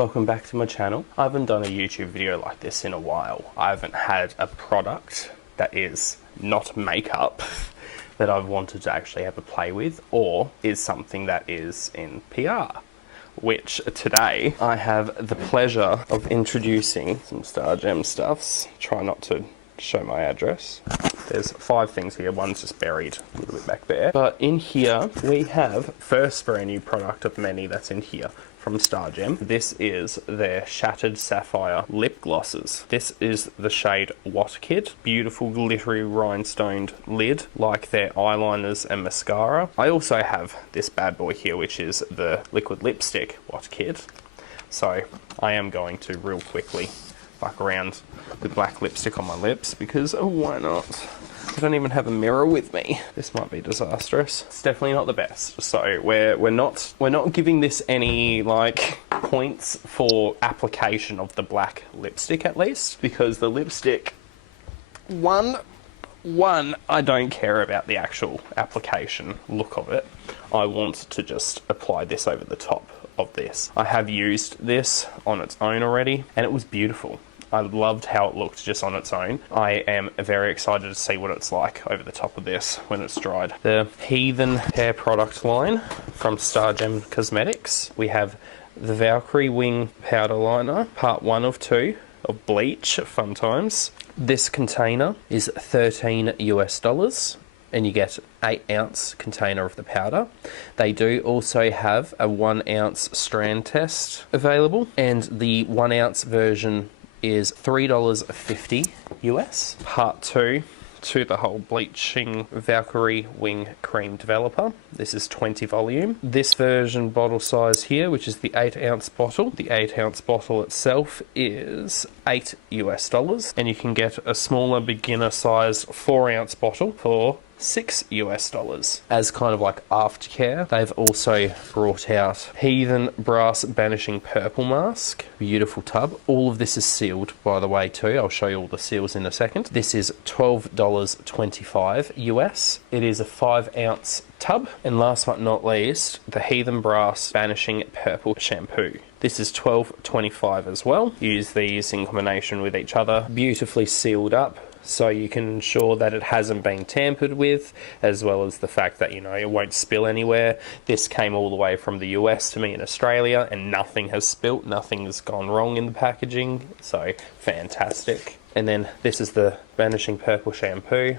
welcome back to my channel. I haven't done a YouTube video like this in a while. I haven't had a product that is not makeup that I've wanted to actually have a play with, or is something that is in PR. Which today I have the pleasure of introducing some StarGem stuffs. Try not to show my address. There's 5 things here, one's just buried a little bit back there. But in here we have first brand new product of many that's in here from StarGem. This is their Shattered Sapphire lip glosses. This is the shade What Kid. Beautiful glittery rhinestoned lid like their eyeliners and mascara. I also have this bad boy here, which is the liquid lipstick What Kid. So I am going to real quickly fuck around with black lipstick on my lips because why not? I don't even have a mirror with me. This might be disastrous. It's definitely not the best. So we're not giving this any like points for application of the black lipstick, at least, because the lipstick one I don't care about the actual application look of it. I want to just apply this over the top of this. I have used this on its own already and it was beautiful. I loved how it looked just on its own. I am very excited to see what it's like over the top of this when it's dried. The Heathen Hair product line from StarGem Cosmetics. We have the Valkyrie Wing powder liner, part 1 of 2 of bleach, fun times. This container is $13 US, and you get 8-ounce container of the powder. They do also have a 1-ounce strand test available, and the 1-ounce version is $3.50 US. Part 2 to the whole bleaching Valkyrie Wing cream developer. This is 20 volume. This version bottle size here, which is the 8-ounce bottle. The 8-ounce bottle itself is $8 US, and you can get a smaller beginner size 4-ounce bottle for $6 US. As kind of like aftercare, they've also brought out Heathen Brass Banishing Purple Mask. Beautiful tub. All of this is sealed, by the way, too. I'll show you all the seals in a second. This is $12.25 US. It is a 5-ounce tub. And last but not least, the Heathen Brass Banishing Purple Shampoo. This is $12.25 as well. Use these in combination with each other. Beautifully sealed up, so you can ensure that it hasn't been tampered with, as well as the fact that, you know, it won't spill anywhere. This came all the way from the US to me in Australia, and nothing has spilt, nothing's gone wrong in the packaging, so fantastic. And then this is the Vanishing Purple Shampoo.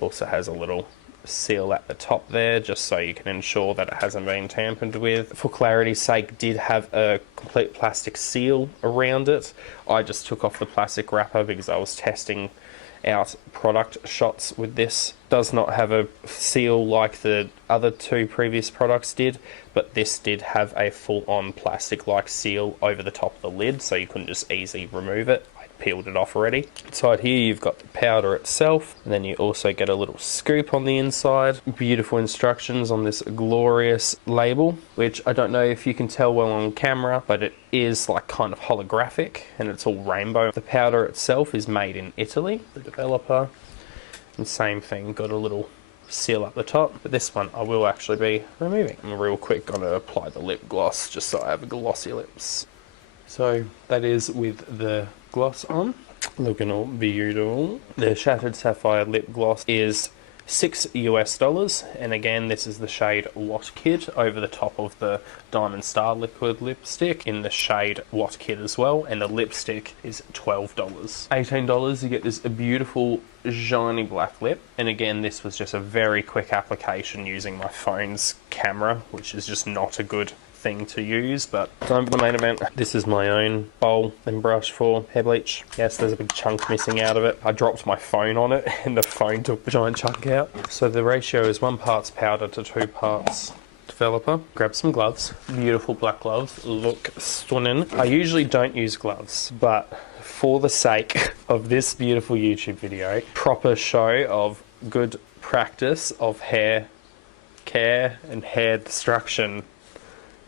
Also has a little seal at the top there, just so you can ensure that it hasn't been tampered with. For clarity's sake, did have a complete plastic seal around it. I just took off the plastic wrapper because I was testing out product shots with this. Does not have a seal like the other 2 previous products did, but this did have a full-on plastic-like seal over the top of the lid, so you couldn't just easily remove it. Peeled it off already. Inside here you've got the powder itself, and then you also get a little scoop on the inside. Beautiful instructions on this glorious label, which I don't know if you can tell well on camera, but it is like kind of holographic and it's all rainbow. The powder itself is made in Italy, the developer, and same thing, got a little seal up the top, but this one I will actually be removing. I'm real quick gonna apply the lip gloss just so I have glossy lips. So that is with the gloss on, looking all beautiful. The Shattered Sapphire lip gloss is $6 US, and again this is the shade What Kid over the top of the Diamond Star liquid lipstick in the shade What Kid as well, and the lipstick is $12. $18 you get this beautiful shiny black lip, and again this was just a very quick application using my phone's camera, which is just not a good thing to use. But time for the main event. This is my own bowl and brush for hair bleach. Yes, there's a big chunk missing out of it. I dropped my phone on it and the phone took a giant chunk out. So the ratio is 1 parts powder to 2 parts developer. Grab some gloves. Beautiful black gloves. Look stunning. I usually don't use gloves, but for the sake of this beautiful YouTube video, proper show of good practice of hair care and hair destruction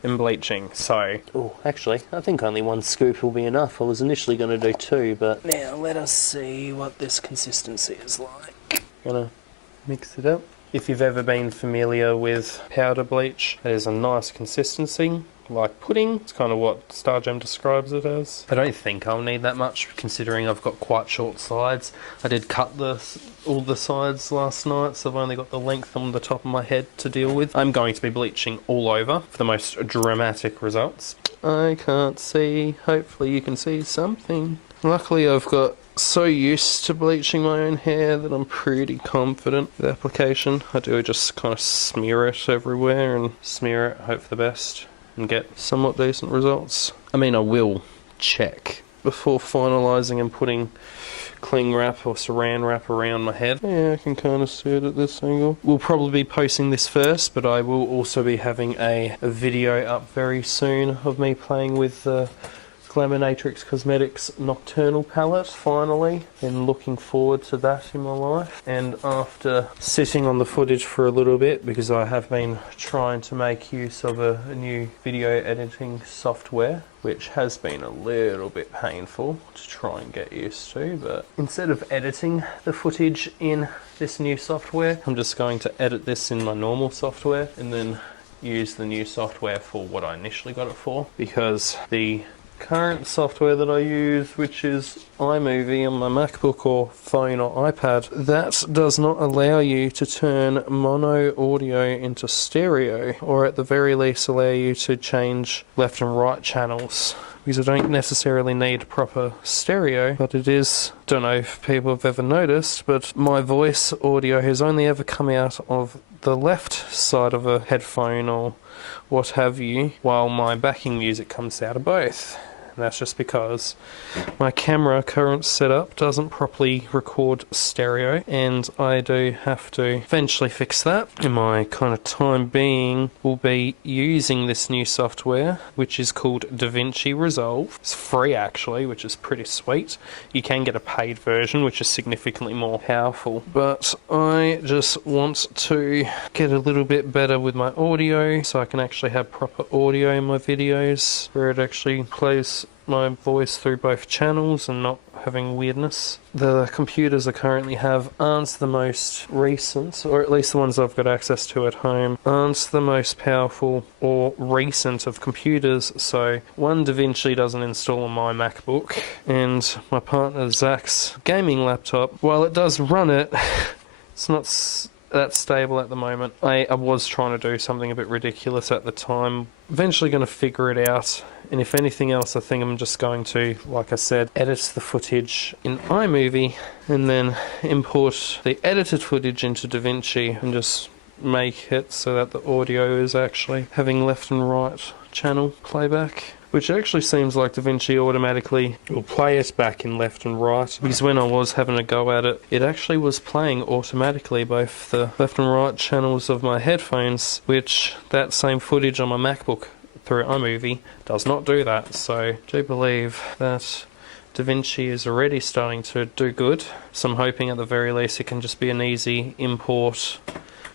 and bleaching. So, actually, I think only 1 scoop will be enough. I was initially going to do 2, but now let us see what this consistency is like. Gonna mix it up. If you've ever been familiar with powder bleach, it is a nice consistency. like pudding. It's kind of what StarGem describes it as. I don't think I'll need that much considering I've got quite short sides. I did cut all the sides last night, so I've only got the length on the top of my head to deal with. I'm going to be bleaching all over for the most dramatic results. I can't see. Hopefully you can see something. Luckily I've got so used to bleaching my own hair that I'm pretty confident with application. I do just kind of smear it everywhere and smear it, hope for the best, and get somewhat decent results. I mean, I will check before finalising and putting cling wrap or saran wrap around my head. Yeah, I can kind of see it at this angle. We'll probably be posting this first, but I will also be having a video up very soon of me playing with the Heathen Cosmetics Nocturnal palette, finally, and looking forward to that in my life. And after sitting on the footage for a little bit, because I have been trying to make use of a new video editing software, which has been a little bit painful to try and get used to, but instead of editing the footage in this new software, I'm just going to edit this in my normal software and then use the new software for what I initially got it for, because the current software that I use, which is iMovie on my MacBook or phone or iPad, that does not allow you to turn mono audio into stereo, or at the very least allow you to change left and right channels, because I don't necessarily need proper stereo, but it is, don't know if people have ever noticed, but my voice audio has only ever come out of the left side of a headphone or what have you, while my backing music comes out of both. And that's just because my camera current setup doesn't properly record stereo, and I do have to eventually fix that. And my kind of time being will be using this new software, which is called DaVinci Resolve. It's free actually, which is pretty sweet. You can get a paid version, which is significantly more powerful, but I just want to get a little bit better with my audio so I can actually have proper audio in my videos where it actually plays my voice through both channels and not having weirdness. The computers I currently have aren't the most recent, or at least the ones I've got access to at home, aren't the most powerful or recent of computers, so one DaVinci doesn't install on my MacBook, and my partner Zach's gaming laptop, while it does run it, it's not that stable at the moment. I was trying to do something a bit ridiculous at the time. Eventually going to figure it out, and if anything else, I think I'm just going to, like I said, edit the footage in iMovie and then import the edited footage into DaVinci and just make it so that the audio is actually having left and right channel playback, which actually seems like DaVinci automatically will play it back in left and right, because when I was having a go at it, it actually was playing automatically both the left and right channels of my headphones, which that same footage on my MacBook through iMovie does not do that. So I do believe that DaVinci is already starting to do good, so I'm hoping at the very least it can just be an easy import.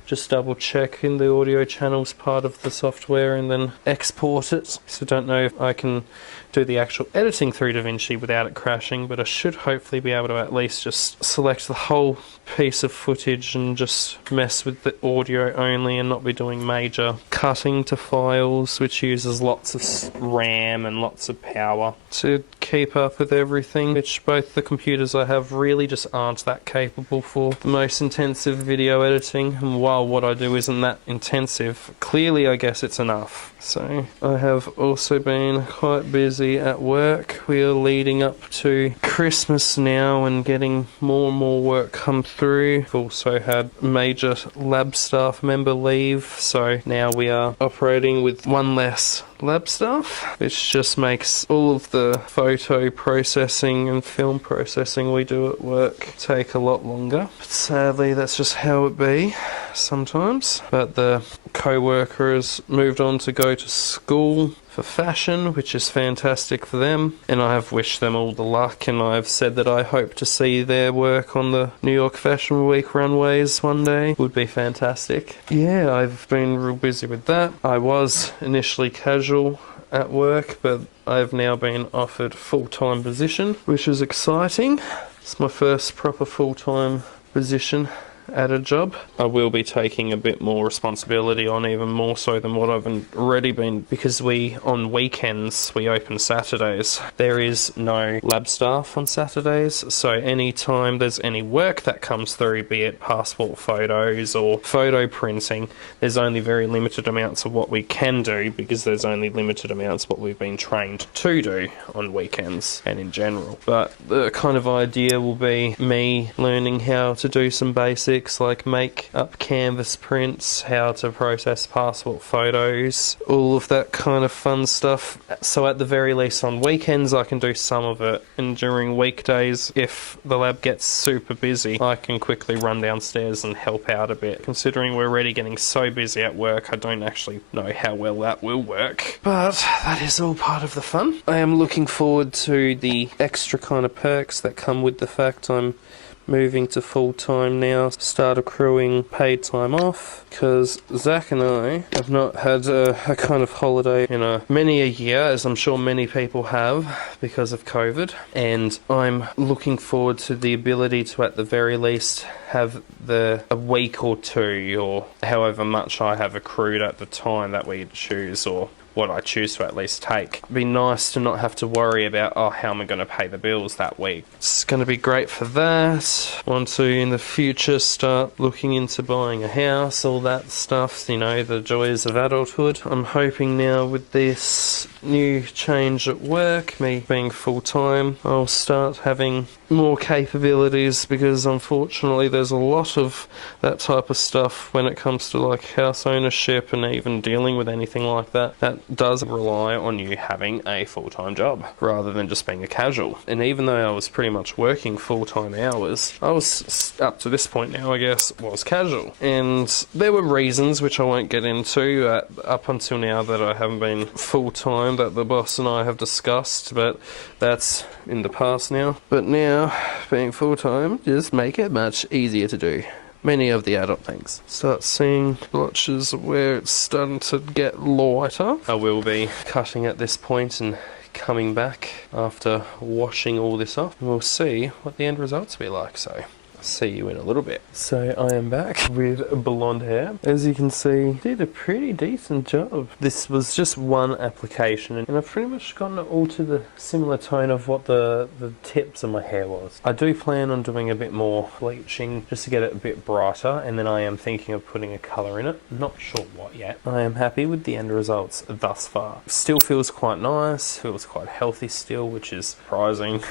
Just double check in the audio channels part of the software and then export it. So I don't know if I can do the actual editing through DaVinci without it crashing, but I should hopefully be able to at least just select the whole piece of footage and just mess with the audio only and not be doing major cutting to files, which uses lots of RAM and lots of power to keep up with everything, which both the computers I have really just aren't that capable for the most intensive video editing. And while what I do isn't that intensive, clearly I guess it's enough. So I have also been quite busy at work. We are leading up to Christmas now and getting more and more work come through. We've also had major lab staff member leave, so now we are operating with one less lab staff, which just makes all of the photo processing and film processing we do at work take a lot longer. But sadly, that's just how it be sometimes. But the co-worker has moved on to go to school for fashion, which is fantastic for them, and I have wished them all the luck, and I have said that I hope to see their work on the New York Fashion Week runways one day. Would be fantastic. Yeah, I've been real busy with that. I was initially casual at work, but I've now been offered full-time position, which is exciting. It's my first proper full-time position added job. I will be taking a bit more responsibility on, even more so than what I've already been, because on weekends we open Saturdays. There is no lab staff on Saturdays, so anytime there's any work that comes through, be it passport photos or photo printing, there's only very limited amounts of what we can do, because there's only limited amounts what we've been trained to do on weekends and in general. But the kind of idea will be me learning how to do some basics like make up canvas prints, how to process passport photos, all of that kind of fun stuff. So at the very least on weekends I can do some of it, and during weekdays, if the lab gets super busy, I can quickly run downstairs and help out a bit. Considering we're already getting so busy at work, I don't actually know how well that will work. But that is all part of the fun. I am looking forward to the extra kind of perks that come with the fact I'm moving to full-time now, start accruing paid time off, because Zach and I have not had a kind of holiday in many a year, as I'm sure many people have because of COVID, and I'm looking forward to the ability to at the very least have a week or two, or however much I have accrued at the time that we choose, or what I choose to at least take. It'd be nice to not have to worry about, oh, how am I going to pay the bills that week. It's going to be great for that. Want to, in the future, start looking into buying a house, all that stuff, you know, the joys of adulthood. I'm hoping now with this new change at work, me being full-time, I'll start having more capabilities, because unfortunately there's a lot of that type of stuff when it comes to like house ownership and even dealing with anything like that does rely on you having a full-time job rather than just being a casual. And even though I was pretty much working full-time hours, I was, up to this point now I guess, was casual. And there were reasons which I won't get into up until now that I haven't been full-time, that the boss and I have discussed, but that's in the past now. But now, being full-time, just make it much easier to do many of the adult things. Start seeing blotches where it's starting to get lighter. I will be cutting at this point and coming back after washing all this off, and we'll see what the end results will be like. So see you in a little bit. So I am back with blonde hair. As you can see, did a pretty decent job. This was just one application, and I've pretty much gotten it all to the similar tone of what the tips of my hair was. I do plan on doing a bit more bleaching just to get it a bit brighter, and then I am thinking of putting a colour in it. Not sure what yet. I am happy with the end results thus far. Still feels quite nice, feels quite healthy still, which is surprising.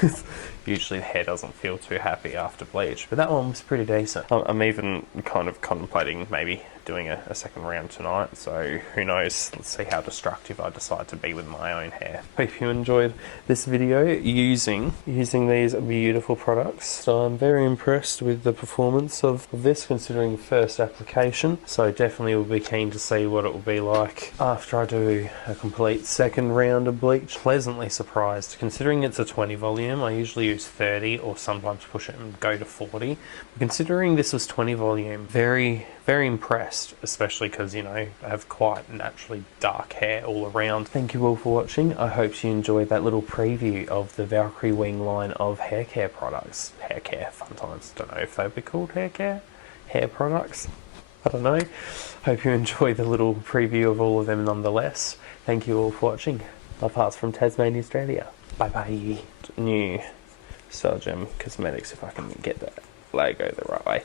Usually the hair doesn't feel too happy after bleach, but that one was pretty decent. I'm even kind of contemplating maybe doing a second round tonight, so who knows, let's see how destructive I decide to be with my own hair. Hope you enjoyed this video using these beautiful products. So I'm very impressed with the performance of this, considering the first application, so definitely will be keen to see what it will be like after I do a complete second round of bleach. Pleasantly surprised, considering it's a 20 volume. I usually use 30 or sometimes push it and go to 40, but considering this was 20 volume, very impressed, especially because, you know, I have quite naturally dark hair all around. Thank you all for watching. I hope you enjoyed that little preview of the Valkyrie Wing line of hair care products. Hair care, fun times. Don't know if they'd be called hair care? Hair products? I don't know. Hope you enjoyed the little preview of all of them nonetheless. Thank you all for watching. Love hearts from Tasmania, Australia. Bye bye. New StarGem Cosmetics, if I can get that logo the right way.